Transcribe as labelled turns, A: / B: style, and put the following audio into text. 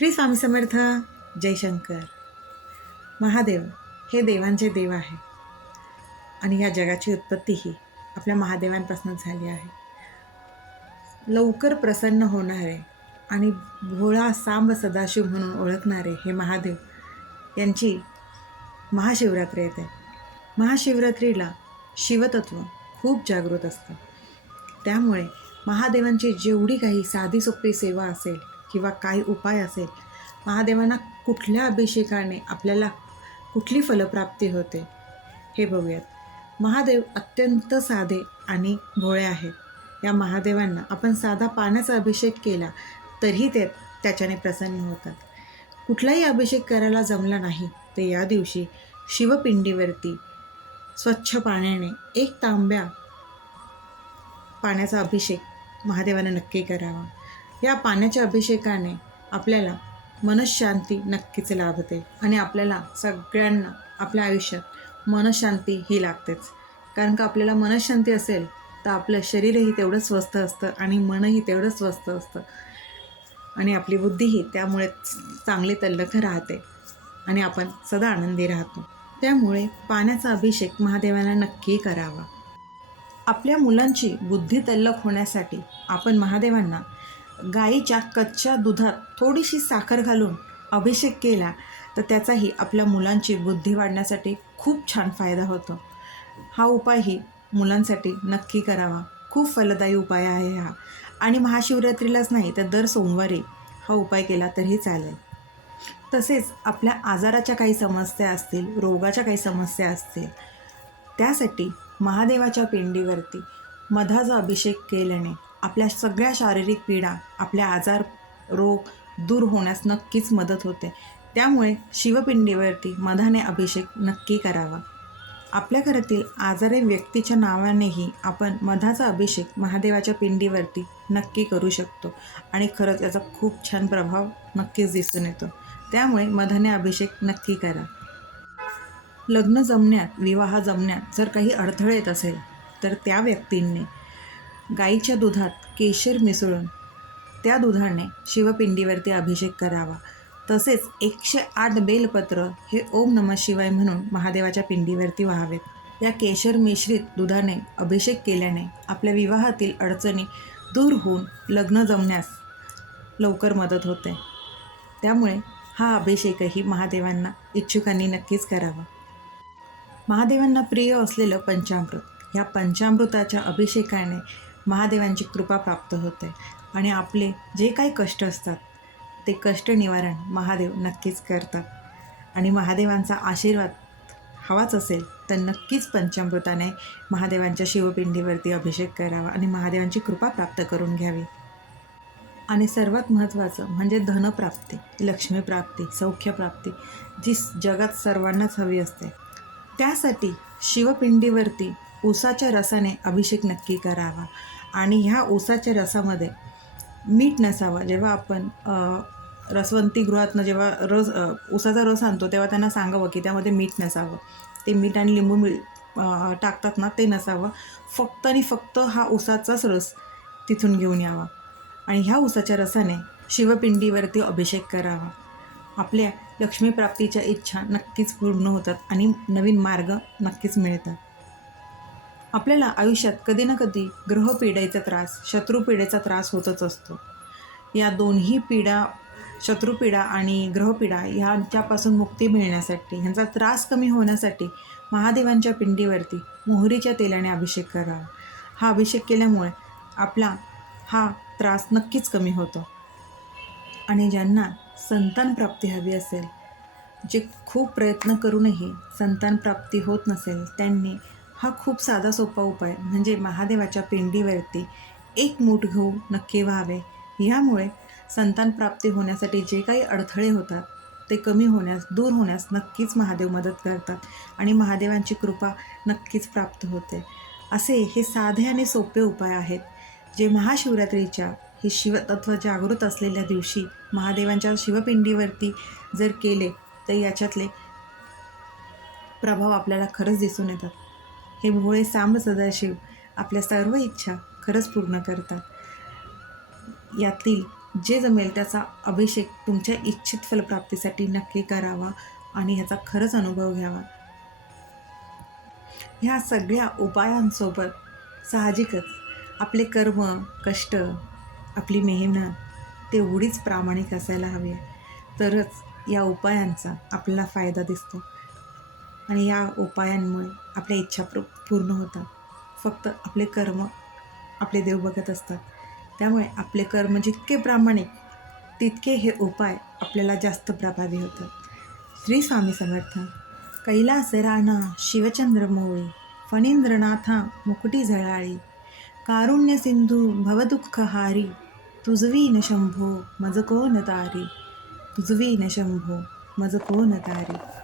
A: श्री स्वामी समर्थ जयशंकर महादेव हे देवांचे देव आहे. आणि या जगाची उत्पत्तीही आपल्या महादेवांपासून झाली आहे. लवकर प्रसन्न होणारे आणि भोळा सांब सदाशिव म्हणून ओळखणारे हे महादेव यांची महाशिवरात्री येते. महाशिवरात्रीला शिवतत्व खूप जागृत असतं. त्यामुळे महादेवांची जेवढी काही साधी सोपी सेवा असेल किंवा काही उपाय असेल महादेवांना कुठल्या अभिषेकाने आपल्याला कुठली फलप्राप्ती होते हे बघूयात. महादेव अत्यंत साधे आणि भोळे आहेत. या महादेवांना आपण साधा पाण्याचा अभिषेक केला तरी ते त्याच्याने प्रसन्न होतात. कुठलाही अभिषेक करायला जमला नाही तर या दिवशी शिवपिंडीवरती स्वच्छ पाण्याने एक तांब्या पाण्याचा अभिषेक महादेवाने नक्की करावा. या पाण्याच्या अभिषेकाने आपल्याला मनशांती नक्कीच लाभते आणि आपल्याला सगळ्यांना आपल्या आयुष्यात मनशांती ही लागतेच. कारण का आपल्याला मनशांती असेल तर आपलं शरीरही तेवढं स्वस्थ असतं आणि मनही तेवढं स्वस्थ असतं. आणि आपली बुद्धीही त्यामुळे चांगली तल्लख राहते आणि आपण सदा आनंदी राहतो. त्यामुळे पाण्याचा अभिषेक महादेवाला नक्की करावा. आपल्या मुलांची बुद्धी तल्लख होण्यासाठी आपण महादेवांना गाईच्या कच्च्या दुधात थोडीशी साखर घालून अभिषेक केला तर त्याचाही आपल्या मुलांची बुद्धी वाढण्यासाठी खूप छान फायदा होतो. हा उपायही मुलांसाठी नक्की करावा. खूप फलदायी उपाय आहे हा. आणि महाशिवरात्रीलाच नाही तर दर सोमवारी हा उपाय केला तरीही चालेल. तसेच आपल्या आजाराच्या काही समस्या असतील रोगाच्या काही समस्या असतील त्यासाठी महादेवाच्या पिंडीवरती मधाचा अभिषेक केल्याने आपल्या सगळ्या शारीरिक पीडा आपल्या आजार रोग दूर होण्यास नक्कीच मदत होते. त्यामुळे शिवपिंडीवरती मधाने अभिषेक नक्की करावा. आपल्या घरातील आजारी व्यक्तीच्या नावानेही आपण मधाचा अभिषेक महादेवाच्या पिंडीवरती नक्की करू शकतो आणि खरंच याचा खूप छान प्रभाव नक्कीच दिसून येतो. त्यामुळे मधाने अभिषेक नक्की करा. लग्न जमण्यात विवाह जमण्यात जर काही अडथळे येत असेल तर त्या व्यक्तींनी गाईच्या दुधात केशर मिसळून त्या दुधाने शिवपिंडीवरती अभिषेक करावा. तसेच एकशे आठ बेलपत्र हे ओम नम शिवाय म्हणून महादेवाच्या पिंडीवरती व्हावेत. या केशर मिश्रित दुधाने अभिषेक केल्याने आपल्या विवाहातील अडचणी दूर होऊन लग्न जमण्यास लवकर मदत होते. त्यामुळे हा अभिषेकही महादेवांना इच्छुकांनी नक्कीच करावा. महादेवांना प्रिय असलेलं पंचामृत. या पंचामृताच्या अभिषेकाने महादेवांची कृपा प्राप्त होते. आणि आपले जे काही कष्ट असतात ते कष्ट निवारण महादेव नक्कीच करतात. आणि महादेवांचा आशीर्वाद हवाच असेल तर नक्कीच पंचामृताने महादेवांच्या शिवपिंडीवरती अभिषेक करावा आणि महादेवांची कृपा प्राप्त करून घ्यावी. आणि सर्वात महत्त्वाचं म्हणजे धनप्राप्ती लक्ष्मीप्राप्ती सौख्यप्राप्ती जी जगात सर्वांनाच हवी असते. त्यासाठी शिवपिंडीवरती ऊसाच्या रसाने अभिषेक नक्की करावा. आणि ह्या ऊसाच्या रसामध्ये मीठ नसावा. जेव्हा आपण रसवंती गृहातनं जेव्हा रस ऊसाचा रस आणतो तेव्हा त्यांना सांगावं की त्यामध्ये मीठ नसावं. ते मीठ आणि लिंबू मिळ टाकतात ना ते नसावं. फक्त आणि फक्त हा ऊसाचाच रस तिथून घेऊन यावा. आणि ह्या ऊसाच्या रसाने शिवपिंडीवरती अभिषेक करावा. आपल्या लक्ष्मीप्राप्तीच्या इच्छा नक्कीच पूर्ण होतात आणि नवीन मार्ग नक्कीच मिळतात. आपल्याला आयुष्यात कधी ना कधी ग्रहपिढेचा त्रास शत्रुपिढेचा त्रास होतच असतो. या दोन्ही पिढ्या शत्रुपिढा आणि ग्रहपिढा ह्यांच्यापासून मुक्ती मिळण्यासाठी ह्यांचा त्रास कमी होण्यासाठी महादेवांच्या पिंडीवरती मोहरीच्या तेलाने अभिषेक करावा. हा अभिषेक केल्यामुळे आपला हा त्रास नक्कीच कमी होतो. आणि ज्यांना संतान प्राप्ती हवी असेल जे खूप प्रयत्न करूनही संतान प्राप्ती होत नसेल त्यांनी हा खूप साधा सोपा उपाय म्हणजे महादेवाच्या पिंडीवरती एक मूठ गहू नक्की व्हावे. ह्यामुळे संतान प्राप्ती होण्यासाठी जे काही अडथळे होतात ते कमी होण्यास दूर होण्यास नक्कीच महादेव मदत करतात आणि महादेवांची कृपा नक्कीच प्राप्त होते. असे हे साधे आणि सोपे उपाय आहेत जे महाशिवरात्रीच्या हे शिवतत्व जागृत असलेल्या दिवशी महादेवांच्या शिवपिंडीवरती जर केले तर याच्यातले प्रभाव आपल्याला खरंच दिसून येतात. हे भोळे सांब सदाशिव आपल्या सर्व इच्छा खरंच पूर्ण करतात. यातील जे जमेल त्याचा अभिषेक तुमच्या इच्छित फलप्राप्तीसाठी नक्की करावा आणि ह्याचा खरंच अनुभव घ्यावा. ह्या सगळ्या उपायांसोबत साहजिकच आपले कर्म कष्ट आपली मेहनत तेवढीच प्रामाणिक असायला हवी आहे. तरच या उपायांचा आपल्याला फायदा दिसतो. आणि या उपायांमुळे आपल्या इच्छा प्र पूर्ण होतात. फक्त आपले कर्म आपले देव बघत असतात. त्यामुळे आपले कर्म जितके प्रामाणिक तितके हे उपाय आपल्याला जास्त प्रभावी होतात. श्री स्वामी समर्थ. कैलास राणा शिवचंद्र मोळी फणींद्रनाथा मुकुटी झळाळी कारुण्य सिंधू भवदुःखहारी तुझवी न शंभो मज न तारी तुझवी न शंभो मज न तारी.